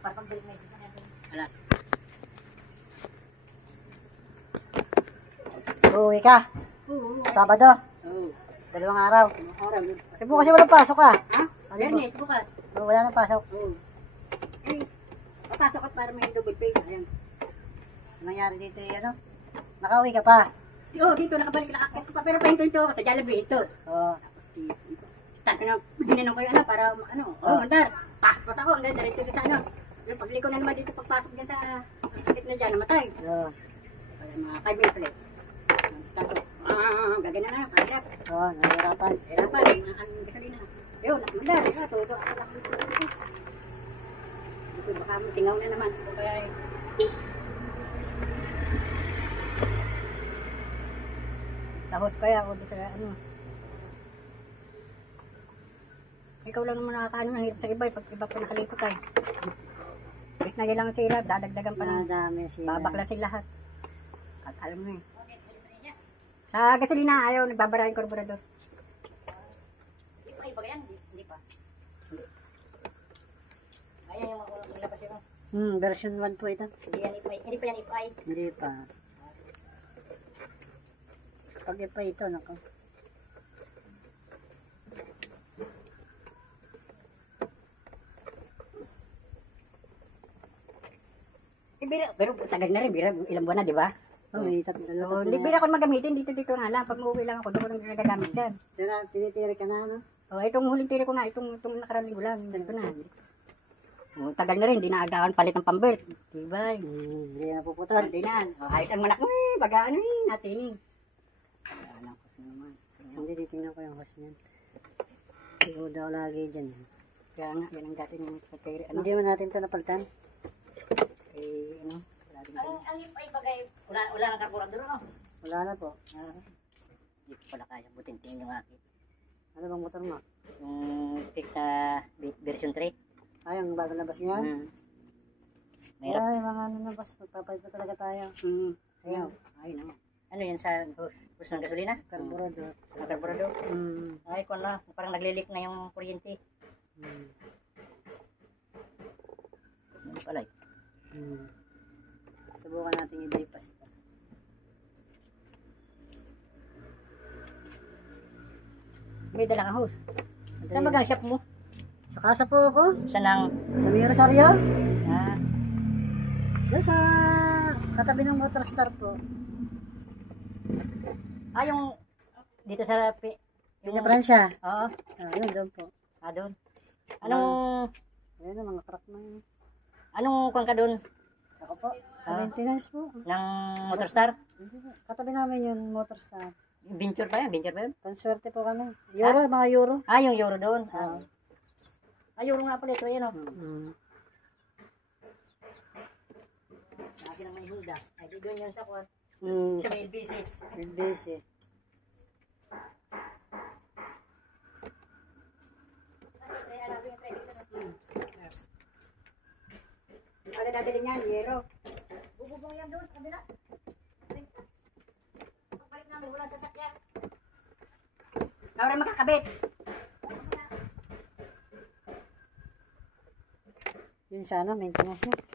Para pagbalik na ito. Wala. Uuwi ka? Oo. Sabado? Oo. 2 araw. Araw. Eh bukas walang pasok ka. Ha? Bernes, bukas. Oh, wala nang pasok. Oo. Eh, papasok ka para may double pay. Ayan. Ano nangyari dito ano? Nakauwi ka pa? Oo, dito nakabalik na akit ko pa. Pero pahinto ito. Sa Jollibee ito. Oo. Start na, bininan ko yung ano, para ano. Oo, mandar. Passport ako. Andar, diretso kita ano. Yung pagliko na naman dito pagpasok dyan sa sakit na dyan, namatay. Oo. Kaya mga 5 minutes ulit. Start ko. Gagana na, kagap. Oo, nahihirapan. Hirapan, ang gasolina. Yun, mandar. Tuto ako lang dito. Dito baka singaw na naman. Kaya Sa host kaya ako sa ano. ikaw lang naman nakakaano ng hirap sa iba. Pag iba pa nakalikot ay. Bit na lang sila, dadagdagan pa ng Dami sila. babaklasin lahat. At alam mo eh. Sa gasolina, ayaw, nagbabara yung karburador. Hindi pa, iba yan? Hindi pa. Ayan yung maglabas yun. Version 1 po ito. Hindi pa yan ipay. Hindi pa. Pag ipa ito, nako. Pero tagal na rin, ilang buwan na, di ba? Oh, may tatlo. So, hindi bira ko magamitin, dito nga lang. Pag uuwi lang ako, doon ko lang nagagamit yan. Tinitiri ka na, ano? Oh, itong huling tiri ko nga, itong nakarang linggo lang, dito na. Oh, tagal na rin, hindi na agawan palit ng pambelt. Diba? Hindi na puputan. Hindi na. Oh, ayos ang manak mo eh, baga ano eh, natining. Alam ko sa naman. Hindi, titingnan ko yung host niyan. Ikaw daw lagi dyan. Kaya nga, yan ang dati ng pagkiri. Ano? Hindi mo natin ito napalitan. Eh, ano? Ang ipay bagay, wala nang karburador, no? Wala na po. Hindi ko pala kaya, butin tingin yung akin. Ano bang motor mo? Yung fix na version 3. Ay, ang bago labas niyan? Mayroon. Ay, mga ano na boss. Magpapalit na talaga tayo. Ayaw. Ay, naman. Ano yan sa bus ng gasolina? Karburador. Ang karburador? Ay, kung na, parang naglilik na yung kuryente. Ano pala eh? Subukan natin i-bypass. May dala kang hose. Saan ba ang shop mo? Sa kasa po ako. Saan ang... Sa May Rosario. Ah, Doon sa katabi ng Motor Star po. yung... Dito sa... Pinya Francia. Oo. Yun, doon po. Doon. Anong... Ayun na, mga crack na yun. Anong kuwan ka doon? Ako po. Sa maintenance po. Ng Motorstar? Hindi po. Katabi namin yung Motor Star. Venture pa yan? Venture pa yun? Conswerte po kami. Euro, mga euro. Yung Euro doon. Euro nga pala ito. Yan o. Lagi na may huda. Ay, doon yun sa kuwan. Sa may LBC. LBC. Ano dadalhin yan? Yero. Bububong yan doon sa kabila. Pagpalit namin, walang sasakyan. Kaya makakabit. Yun sa ano, maintenance niya.